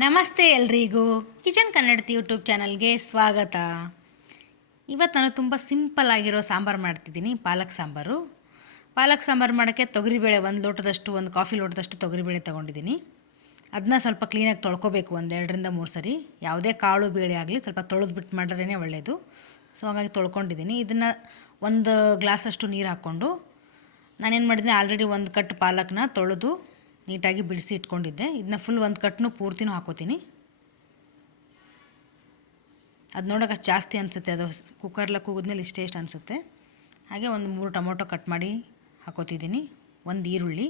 ನಮಸ್ತೆ ಎಲ್ರಿಗೂ ಕಿಚನ್ ಕನ್ನಡತಿ ಯೂಟ್ಯೂಬ್ ಚಾನಲ್ಗೆ ಸ್ವಾಗತ. ಇವತ್ತು ನಾನು ತುಂಬ ಸಿಂಪಲ್ ಆಗಿರೋ ಸಾಂಬಾರು ಮಾಡ್ತಿದ್ದೀನಿ. ಪಾಲಕ್ ಸಾಂಬಾರು ಮಾಡೋಕ್ಕೆ ತೊಗರಿಬೇಳೆ ಒಂದು ಲೋಟದಷ್ಟು, ಒಂದು ಕಾಫಿ ಲೋಟದಷ್ಟು ತೊಗರಿಬೇಳೆ ತೊಗೊಂಡಿದ್ದೀನಿ. ಅದನ್ನ ಸ್ವಲ್ಪ ಕ್ಲೀನಾಗಿ ತೊಳ್ಕೊಬೇಕು, ಒಂದು 2-3 ಸರಿ. ಯಾವುದೇ ಕಾಳು ಬೇಳೆ ಆಗಲಿ ಸ್ವಲ್ಪ ತೊಳೆದ್ಬಿಟ್ಟು ಮಾಡಿದ್ರೇ ಒಳ್ಳೆಯದು. ಸೊ ಹಾಗಾಗಿ ತೊಳ್ಕೊಂಡಿದ್ದೀನಿ. ಇದನ್ನು ಒಂದು ಗ್ಲಾಸಷ್ಟು ನೀರು ಹಾಕ್ಕೊಂಡು ನಾನೇನು ಮಾಡಿದ್ದೀನಿ, ಆಲ್ರೆಡಿ ಒಂದು ಕಟ್ ಪಾಲಕ್ನ ತೊಳೆದು ನೀಟಾಗಿ ಬಿಡಿಸಿ ಇಟ್ಕೊಂಡಿದ್ದೆ. ಇದನ್ನ ಫುಲ್ ಒಂದು ಕಟ್ನು ಪೂರ್ತಿನೂ ಹಾಕೋತೀನಿ. ಅದು ನೋಡೋಕೆ ಜಾಸ್ತಿ ಅನಿಸುತ್ತೆ, ಅದು ಕುಕ್ಕರ್ಲ ಕೂಗಿದ್ಮೇಲೆ ಇಷ್ಟೇ ಅನಿಸುತ್ತೆ. ಹಾಗೆ ಒಂದು 3 ಟೊಮೊಟೊ ಕಟ್ ಮಾಡಿ ಹಾಕೋತಿದ್ದೀನಿ, ಒಂದು ಈರುಳ್ಳಿ,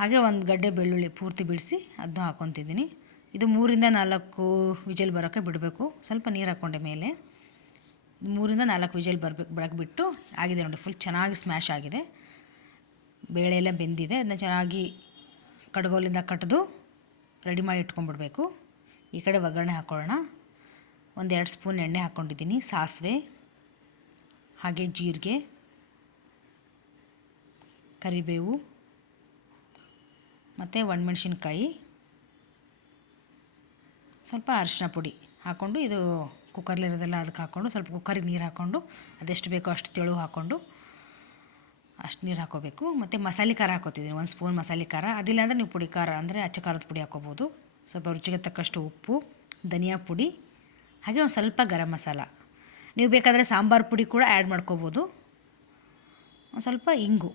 ಹಾಗೆ ಒಂದು ಗಡ್ಡೆ ಬೆಳ್ಳುಳ್ಳಿ ಪೂರ್ತಿ ಬಿಡಿಸಿ ಅದನ್ನು ಹಾಕ್ಕೊತಿದ್ದೀನಿ. ಇದು 3-4 ವಿಜಲ್ ಬರೋಕ್ಕೆ ಬಿಡಬೇಕು. ಸ್ವಲ್ಪ ನೀರು ಹಾಕ್ಕೊಂಡೆ ಮೇಲೆ. 3-4 ವಿಜಲ್ ಬರೋಕ್ಕೆ ಬಿಟ್ಟು ಆಗಿದೆ ನೋಡಿ, ಫುಲ್ ಚೆನ್ನಾಗಿ ಸ್ಮ್ಯಾಶ್ ಆಗಿದೆ. ಬೇಳೆ ಎಲ್ಲ ಬೆಂದಿದೆ. ಅದನ್ನ ಚೆನ್ನಾಗಿ ಕಡ್ಗೋಲಿಂದ ಕಟ್ಟಿದು ರೆಡಿ ಮಾಡಿ ಇಟ್ಕೊಂಡ್ಬಿಡ್ಬೇಕು. ಈ ಕಡೆ ಒಗ್ಗರಣೆ ಹಾಕ್ಕೊಳ್ಳೋಣ. 1-2 ಸ್ಪೂನ್ ಎಣ್ಣೆ ಹಾಕ್ಕೊಂಡಿದ್ದೀನಿ, ಸಾಸಿವೆ, ಹಾಗೆ ಜೀರಿಗೆ, ಕರಿಬೇವು ಮತ್ತು ಒಣಮೆಣ್ಸಿನ್ಕಾಯಿ, ಸ್ವಲ್ಪ ಅರಿಶಿನ ಪುಡಿ ಹಾಕ್ಕೊಂಡು, ಇದು ಕುಕ್ಕರ್ಲಿರೋದೆಲ್ಲ ಅದಕ್ಕೆ ಹಾಕ್ಕೊಂಡು ಸ್ವಲ್ಪ ಕುಕ್ಕರಿಗೆ ನೀರು ಹಾಕ್ಕೊಂಡು ಅದೆಷ್ಟು ಬೇಕೋ ಅಷ್ಟು ತೆಳು ಹಾಕ್ಕೊಂಡು ಅಷ್ಟು ನೀರು ಹಾಕ್ಕೋಬೇಕು. ಮತ್ತು ಮಸಾಲೆ ಖಾರ ಹಾಕ್ಕೋತಿದ್ದೀನಿ, 1 ಸ್ಪೂನ್ ಮಸಾಲೆ ಖಾರ. ಅದಿಲ್ಲ ಅಂದರೆ ನೀವು ಪುಡಿ ಖಾರ ಅಂದರೆ ಅಚ್ಚ ಖಾರದ ಪುಡಿ ಹಾಕ್ಕೋಬೋದು. ಸ್ವಲ್ಪ ರುಚಿಗೆ ತಕ್ಕಷ್ಟು ಉಪ್ಪು, ಧನಿಯಾ ಪುಡಿ, ಹಾಗೆ ಒಂದು ಸ್ವಲ್ಪ ಗರಂ ಮಸಾಲ. ನೀವು ಬೇಕಾದರೆ ಸಾಂಬಾರು ಪುಡಿ ಕೂಡ ಆ್ಯಡ್ ಮಾಡ್ಕೋಬೋದು. ಒಂದು ಸ್ವಲ್ಪ ಇಂಗು.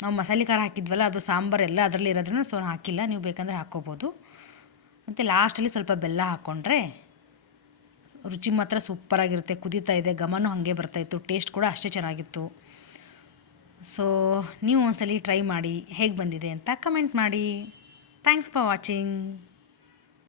ನಾವು ಮಸಾಲೆ ಖಾರ ಹಾಕಿದ್ವಲ್ಲ, ಅದು ಸಾಂಬಾರು ಎಲ್ಲ ಅದರಲ್ಲಿ ಇರೋದ್ರಿಂದ ಸೊ ಹಾಕಿಲ್ಲ, ನೀವು ಬೇಕಂದರೆ ಹಾಕ್ಕೋಬೋದು. ಮತ್ತು ಲಾಸ್ಟಲ್ಲಿ ಸ್ವಲ್ಪ ಬೆಲ್ಲ ಹಾಕ್ಕೊಂಡ್ರೆ ರುಚಿ ಮಾತ್ರ ಸೂಪರಾಗಿರುತ್ತೆ. ಕುದೀತಾ ಇದೆ, ಘಮನೂ ಹಾಗೆ ಬರ್ತಾಯಿತ್ತು, ಟೇಸ್ಟ್ ಕೂಡ ಅಷ್ಟೇ ಚೆನ್ನಾಗಿತ್ತು. ಸೊ ನೀವು ಒಂದ್ಸಲಿ ಟ್ರೈ ಮಾಡಿ, ಹೇಗೆ ಬಂದಿದೆ ಅಂತ ಕಮೆಂಟ್ ಮಾಡಿ. Thanks for watching.